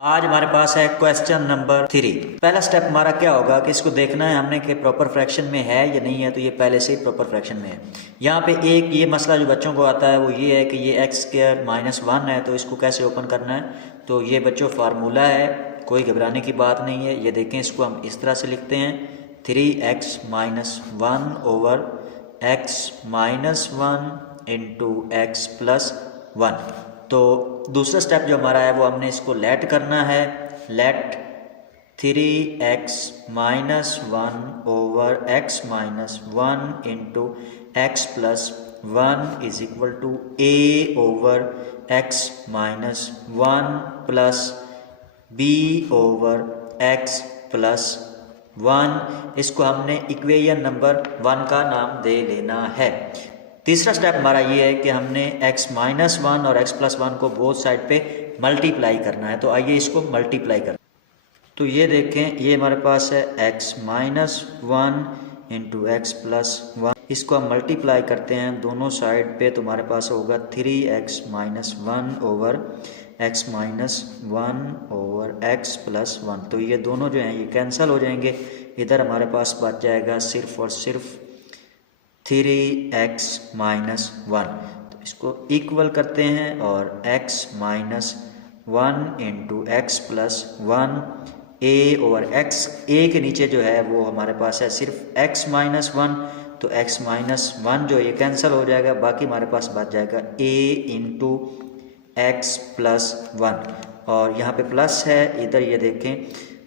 आज हमारे पास है क्वेश्चन नंबर 3। पहला स्टेप हमारा क्या होगा कि इसको देखना है हमने कि प्रॉपर फ्रैक्शन में है या नहीं है। तो ये पहले से ही प्रॉपर फ्रैक्शन में है। यहाँ पे एक ये मसला जो बच्चों को आता है वो ये है कि ये एक्स स्क्वायर -1 है, तो इसको कैसे ओपन करना है। तो ये बच्चों फार्मूला है, कोई घबराने की बात नहीं है। ये देखें, इसको हम इस तरह से लिखते हैं 3x-1 over x-1 into x+1। तो दूसरा स्टेप जो हमारा है वो हमने इसको लेट करना है। Let 3x-1 over x-1 into x+1 is equal to a over x-1 plus b over x+1। इसको हमने इक्वेशन नंबर 1 का नाम दे लेना है। तीसरा स्टेप हमारा ये है कि हमने x-1 और x+1 को बोथ साइड पे मल्टीप्लाई करना है। तो आइए इसको मल्टीप्लाई करते हैं। तो ये देखें, ये हमारे पास है x-1 इंटू x+1। इसको हम मल्टीप्लाई करते हैं दोनों साइड पे, तो हमारे पास होगा 3x-1 over x-1 over x+1। तो ये दोनों जो हैं ये कैंसिल हो जाएंगे। इधर हमारे पास बच जाएगा सिर्फ और सिर्फ 3x-1। तो इसको इक्वल करते हैं और x-1 into x+1 a over x, a के नीचे जो है वो हमारे पास है सिर्फ x-1। तो x-1 जो ये कैंसिल हो जाएगा, बाकी हमारे पास बच जाएगा a इंटू x+1। और यहाँ पे प्लस है, इधर ये देखें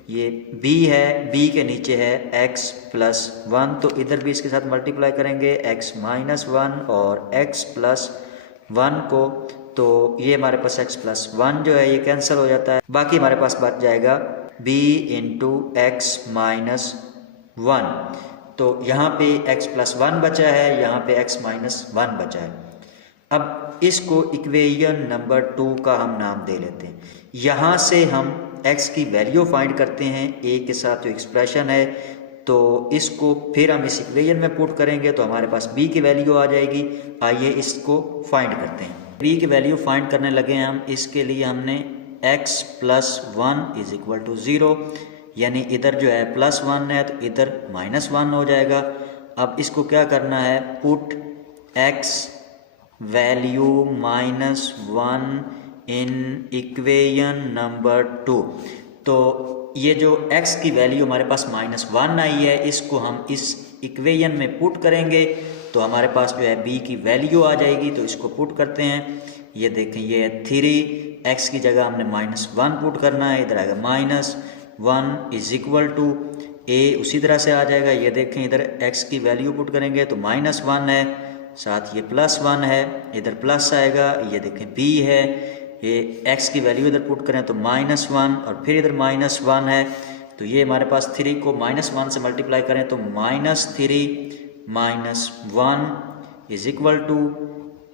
ये b है, b के नीचे है x+1। तो इधर भी इसके साथ मल्टीप्लाई करेंगे x-1 और x+1 को। तो ये हमारे पास x+1 जो है ये कैंसिल हो जाता है, बाकी हमारे पास बच जाएगा b इंटू x-1। तो यहाँ पे x+1 बचा है, यहाँ पे x-1 बचा है। अब इसको इक्वेशन नंबर 2 का हम नाम दे लेते हैं। यहाँ से हम x की वैल्यू फाइंड करते हैं, a के साथ जो एक्सप्रेशन है। तो इसको फिर हम इस इक्वेशन में पुट करेंगे तो हमारे पास b की वैल्यू आ जाएगी। आइए इसको फाइंड करते हैं। b की वैल्यू फाइंड करने लगे हैं हम। इसके लिए हमने x+1 इज इक्वल टू 0, यानी इधर जो है +1 है तो इधर -1 हो जाएगा। अब इसको क्या करना है, put x value -1 in equation number 2। तो ये जो x की वैल्यू हमारे पास -1 आई है, इसको हम इस इक्वेशन में पुट करेंगे तो हमारे पास जो है b की वैल्यू आ जाएगी। तो इसको पुट करते हैं। ये देखें, ये है 3x की जगह हमने -1 पुट करना है, इधर आएगा -1 इज इक्वल टू a, उसी तरह से आ जाएगा। ये देखें, इधर x की वैल्यू पुट करेंगे तो -1 है, साथ ये +1 है, इधर प्लस आएगा। ये देखें b है, ये x की वैल्यू इधर पुट करें तो -1 और फिर इधर -1 है। तो ये हमारे पास 3 को -1 से मल्टीप्लाई करें तो -3-1 is equal to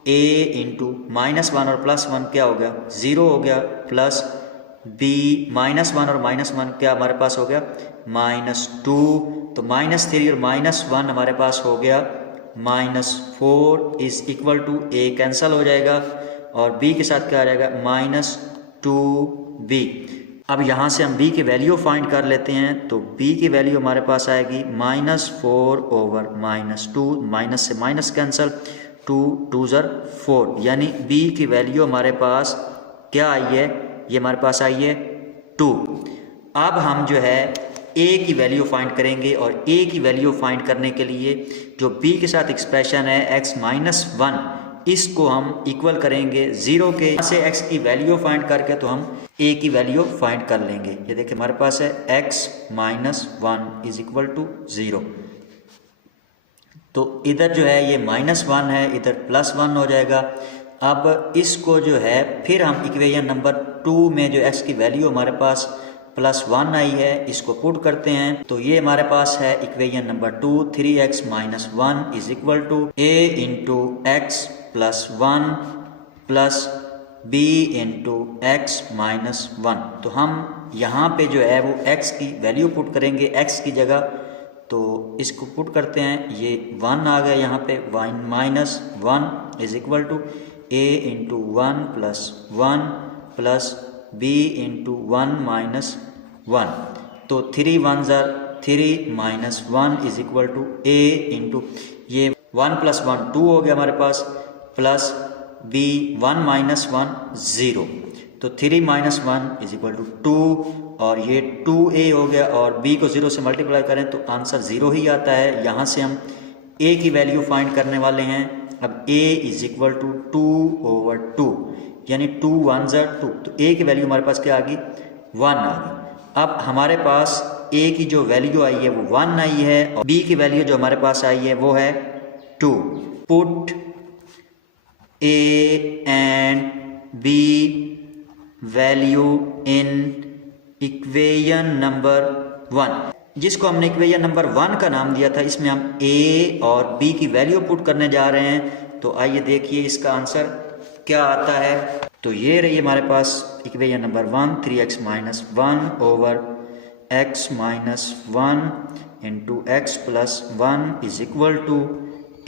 a into -1 और +1 क्या हो गया, 0 हो गया, प्लस b -1 और -1 क्या हमारे पास हो गया, -2। तो -3 और -1 हमारे पास हो गया -4 is equal to a, cancel हो जाएगा और b के साथ क्या आ जाएगा, -2b। अब यहाँ से हम b की वैल्यू फाइंड कर लेते हैं। तो b की वैल्यू हमारे पास आएगी -4 ओवर -2, माइनस से माइनस कैंसिल, 2 2 4, यानी b की वैल्यू हमारे पास क्या आई है, ये हमारे पास आई है 2। अब हम जो है a की वैल्यू फाइंड करेंगे और a की वैल्यू फाइंड करने के लिए जो b के साथ एक्सप्रेशन है x-1, इसको हम इक्वल करेंगे 0 के। यहाँ से x की वैल्यू फाइंड करके तो हम a की वैल्यू फाइंड कर लेंगे। ये देखिए हमारे पास है x-1 इज इक्वल टू 0। तो इधर जो है ये -1 है, इधर +1 हो जाएगा। अब इसको जो है फिर हम इक्वेशन नंबर 2 में जो x की वैल्यू हमारे पास +1 आई है, इसको पुट करते हैं। तो ये हमारे पास है equation number 2, 3x-1 is equal to a into x+1 plus b into x-1। तो हम यहाँ पे जो है वो x की वैल्यू पुट करेंगे x की जगह। तो इसको पुट करते हैं, ये 1 आ गया यहाँ पे, -1 is equal to a into 1 plus b into 1 minus 1। तो 3 1 ज़र 3 minus 1 is equal to a into ये 1 प्लस 1 2 हो गया हमारे पास, प्लस b 1 माइनस 1 0। तो 3 माइनस 1 इज इक्वल टू 2 और ये 2a हो गया और b को 0 से मल्टीप्लाई करें तो आंसर 0 ही आता है। यहाँ से हम a की वैल्यू फाइंड करने वाले हैं। अब a इज इक्वल टू 2/2 यानी 2 1 ज़र 2। तो a की वैल्यू हमारे पास क्या आ गई 1 आ गई। अब हमारे पास a की जो वैल्यू आई है वो 1 आई है और b की वैल्यू जो हमारे पास आई है वो है 2। Put a and b value in equation number 1, जिसको हमने इक्वेशन नंबर 1 का नाम दिया था। इसमें हम a और b की वैल्यू पुट करने जा रहे हैं। तो आइए देखिए इसका आंसर क्या आता है। तो ये रही हमारे पास equation number 1, 3x minus 1 over x minus 1 into x plus 1 is equal to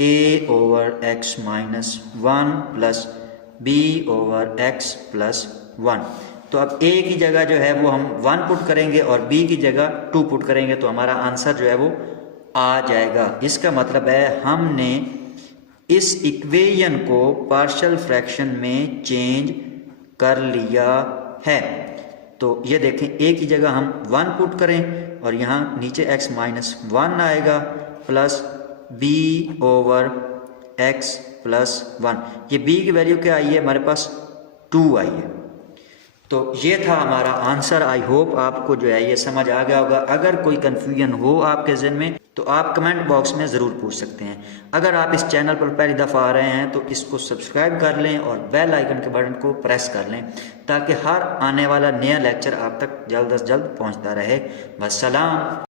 a over x minus 1 plus b over x plus 1। तो अब a की जगह जो है वो हम 1 पुट करेंगे और b की जगह 2 पुट करेंगे तो हमारा आंसर जो है वो आ जाएगा। इसका मतलब है हमने इस इक्वेशन को पार्शियल फ्रैक्शन में चेंज कर लिया है। तो ये देखें a की जगह हम 1 पुट करें और यहाँ नीचे x माइनस 1 आएगा plus b over x plus 1। ये b की वैल्यू क्या आई है हमारे पास 2 आई है। तो ये था हमारा आंसर। आई होप आपको जो है ये समझ आ गया होगा। अगर कोई कन्फ्यूजन हो आपके ज़हन में तो आप कमेंट बॉक्स में ज़रूर पूछ सकते हैं। अगर आप इस चैनल पर पहली दफ़ा आ रहे हैं तो इसको सब्सक्राइब कर लें और बेल आइकन के बटन को प्रेस कर लें ताकि हर आने वाला नया लेक्चर आप तक जल्द अज जल्द पहुंचता रहे। वस्सलाम।